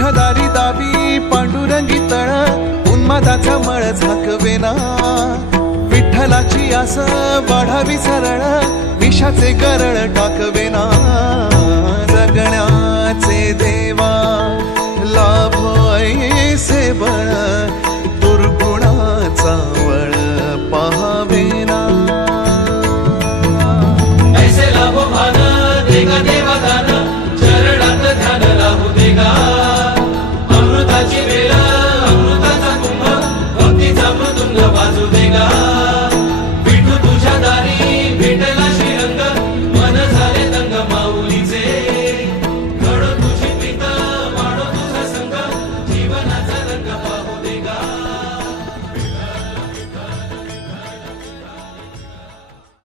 तुझ्या दावी पांडुरंगी तळ उन्मादाचा मळ झाकवेना विठ्ठलाची आस वाढावी सरळ विषाचे गरळ टाकवेना जगण्याचे देवा लाभो ऐसे बळ दुर्गुणाचा